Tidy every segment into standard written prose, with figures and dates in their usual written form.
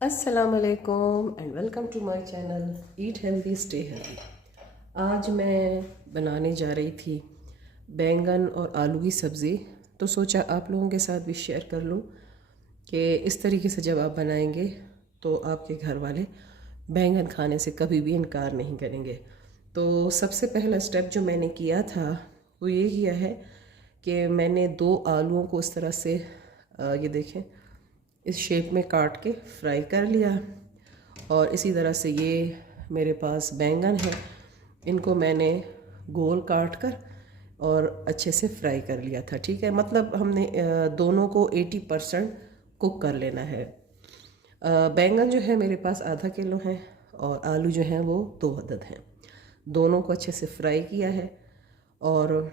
अस्सलाम वालेकुम and welcome to my channel eat healthy stay healthy. आज मैं बनाने जा रही थी बैंगन और आलू की सब्ज़ी, तो सोचा आप लोगों के साथ भी शेयर कर लूँ कि इस तरीके से जब आप बनाएंगे तो आपके घर वाले बैंगन खाने से कभी भी इनकार नहीं करेंगे। तो सबसे पहला स्टेप जो मैंने किया था वो ये किया है कि मैंने 2 आलूओं को इस तरह से ये देखें इस शेप में काट के फ्राई कर लिया। और इसी तरह से ये मेरे पास बैंगन है, इनको मैंने गोल काट कर और अच्छे से फ्राई कर लिया था। ठीक है, मतलब हमने दोनों को 80% कुक कर लेना है। बैंगन जो है मेरे पास आधा किलो है और आलू जो हैं वो 2 अदद हैं। दोनों को अच्छे से फ्राई किया है और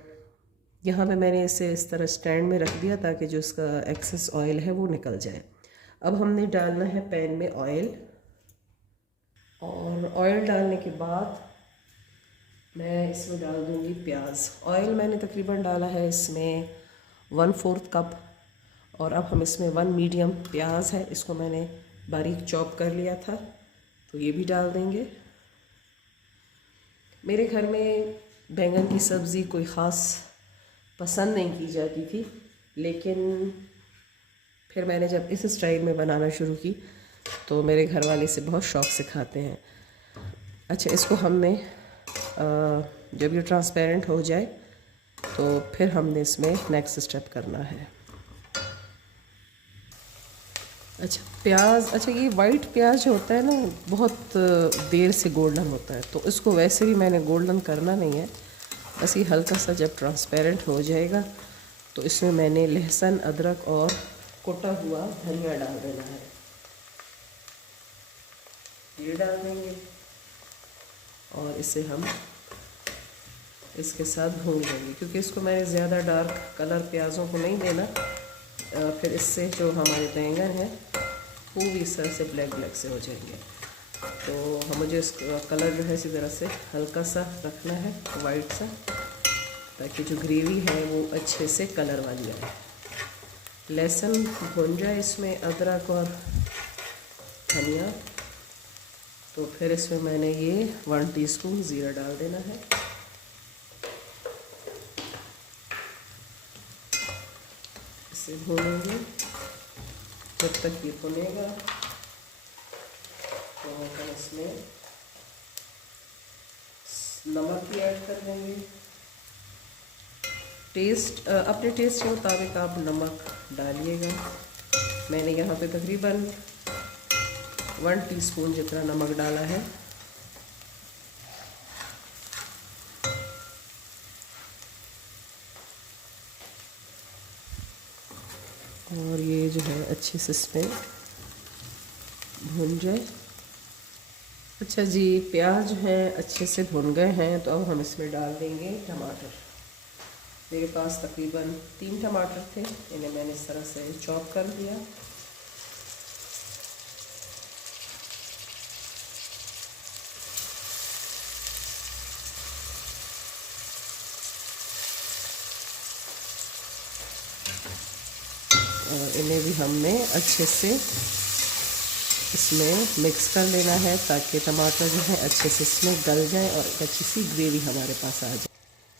यहाँ पे मैंने इसे इस तरह स्टैंड में रख दिया ताकि जो इसका एक्सेस ऑयल है वो निकल जाए। अब हमने डालना है पैन में ऑयल, और ऑयल डालने के बाद मैं इसमें डाल दूँगी प्याज। ऑयल मैंने तकरीबन डाला है इसमें 1/4 कप। और अब हम इसमें 1 मीडियम प्याज है, इसको मैंने बारीक चॉप कर लिया था, तो ये भी डाल देंगे। मेरे घर में बैंगन की सब्ज़ी कोई ख़ास पसंद नहीं की जाती थी, लेकिन फिर मैंने जब इस स्टाइल में बनाना शुरू की तो मेरे घर वाले इसे बहुत शौक़ से खाते हैं। अच्छा, इसको हमने जब ये ट्रांसपेरेंट हो जाए तो फिर हमने इसमें नेक्स्ट स्टेप करना है। अच्छा, प्याज, अच्छा ये वाइट प्याज जो होता है ना बहुत देर से गोल्डन होता है, तो इसको वैसे भी मैंने गोल्डन करना नहीं है, बस ये हल्का सा जब ट्रांसपेरेंट हो जाएगा तो इसमें मैंने लहसुन, अदरक और कुटा हुआ धनिया डाल देना है। ये डाल देंगे और इसे हम इसके साथ भून लेंगे, क्योंकि इसको मैंने ज़्यादा डार्क कलर प्याज़ों को नहीं देना, फिर इससे जो हमारे बैंगन हैं वो भी इस तरह से ब्लैक ब्लैक से हो जाएंगे। तो मुझे इसका कलर जो है इसी तरह से हल्का सा रखना है, वाइट सा, ताकि जो ग्रेवी है वो अच्छे से कलर वाली आए। लहसुन भुन जाए इसमें, अदरक और धनिया, तो फिर इसमें मैंने ये 1 टीस्पून ज़ीरा डाल देना है। इसे भूनेंगे जब तक ये भुनेगा, तो हम इसमें नमक भी ऐड कर देंगे। अपने टेस्ट के मुताबिक आप नमक डालिएगा। मैंने यहाँ पे तकरीबन 1 टीस्पून जितना नमक डाला है। और ये जो है अच्छे से इसमें भुन जाए। अच्छा जी, प्याज जो है अच्छे से भुन गए हैं, तो अब हम इसमें डाल देंगे टमाटर। मेरे पास तकरीबन 3 टमाटर थे, इन्हें मैंने इस तरह से चॉप कर दिया। और इन्हें भी हमने अच्छे से इसमें मिक्स कर लेना है, ताकि टमाटर जो है अच्छे से इसमें गल जाए और एक अच्छी सी ग्रेवी हमारे पास आ जाए।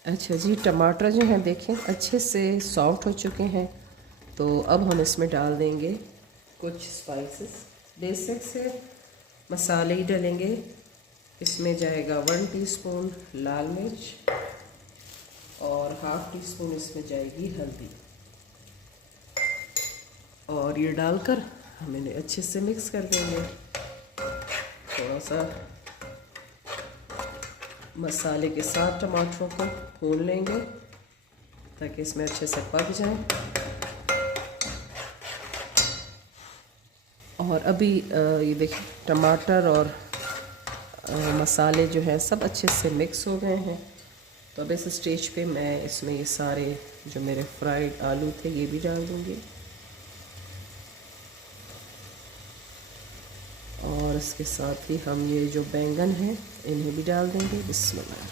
अच्छा जी, टमाटर जो हैं देखें अच्छे से सॉफ्ट हो चुके हैं, तो अब हम इसमें डाल देंगे कुछ स्पाइसेस। बेसिक से मसाले ही डालेंगे। इसमें जाएगा 1 टीस्पून लाल मिर्च और 1/2 टीस्पून इसमें जाएगी हल्दी, और ये डालकर हम इन्हें अच्छे से मिक्स कर देंगे। थोड़ा सा मसाले के साथ टमाटरों को भून लेंगे ताकि इसमें अच्छे से पक जाए। और अभी ये देखिए टमाटर और मसाले जो हैं सब अच्छे से मिक्स हो गए हैं। तो अब इस स्टेज पे मैं इसमें ये सारे जो मेरे फ्राइड आलू थे ये भी डाल दूँगी, और इसके साथ ही हम ये जो बैंगन हैं इन्हें भी डाल देंगे। बिस्मिल्लाह,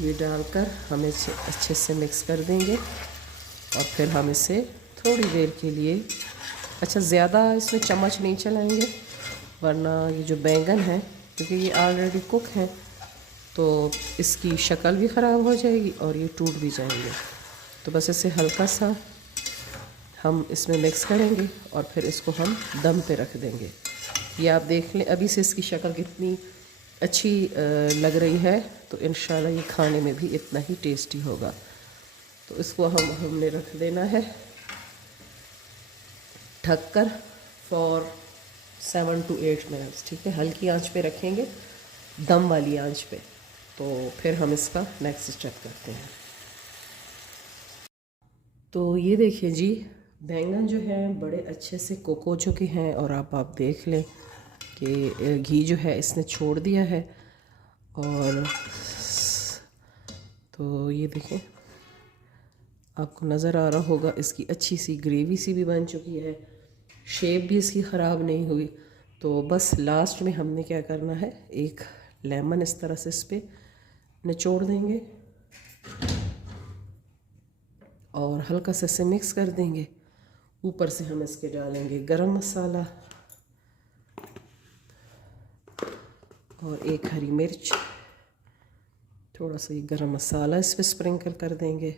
ये डालकर हम इसे अच्छे से मिक्स कर देंगे और फिर हम इसे थोड़ी देर के लिए अच्छा, ज़्यादा इसमें चम्मच नहीं चलाएंगे वरना ये जो बैंगन है क्योंकि ये ऑलरेडी कुक हैं तो इसकी शक्ल भी ख़राब हो जाएगी और ये टूट भी जाएंगे। तो बस इसे हल्का सा हम इसमें मिक्स करेंगे और फिर इसको हम दम पे रख देंगे। ये आप देख लें अभी से इसकी शक्ल कितनी अच्छी लग रही है, तो इंशाल्लाह ये खाने में भी इतना ही टेस्टी होगा। तो इसको हमने रख देना है ढककर फॉर 7 to 8 मिनट्स। ठीक है, हल्की आंच पे रखेंगे, दम वाली आंच पे। तो फिर हम इसका नेक्स्ट स्टेप करते हैं। तो ये देखिए जी, बैंगन जो है बड़े अच्छे से कुक हो चुके हैं और आप देख लें कि घी जो है इसने छोड़ दिया है। और तो ये देखें, आपको नज़र आ रहा होगा इसकी अच्छी सी ग्रेवी सी भी बन चुकी है, शेप भी इसकी ख़राब नहीं हुई। तो बस लास्ट में हमने क्या करना है, एक लेमन इस तरह से इस पर निचोड़ देंगे और हल्का सा इसे मिक्स कर देंगे। ऊपर से हम इसके डालेंगे गरम मसाला और एक हरी मिर्च, थोड़ा सा ये गरम मसाला इस पर स्प्रिंकल कर देंगे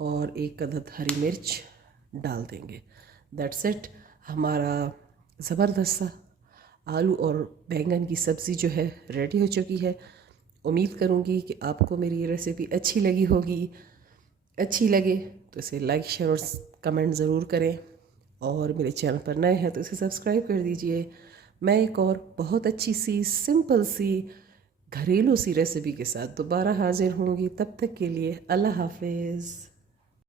और एक अदद हरी मिर्च डाल देंगे। दैट्स इट, हमारा ज़बरदस्त सा आलू और बैंगन की सब्ज़ी जो है रेडी हो चुकी है। उम्मीद करूँगी कि आपको मेरी ये रेसिपी अच्छी लगी होगी। अच्छी लगे तो इसे लाइक शेयर और कमेंट ज़रूर करें और मेरे चैनल पर नए हैं तो इसे सब्सक्राइब कर दीजिए। मैं एक और बहुत अच्छी सी सिंपल सी घरेलू सी रेसिपी के साथ दोबारा हाजिर होंगी। तब तक के लिए अल्लाह हाफिज़।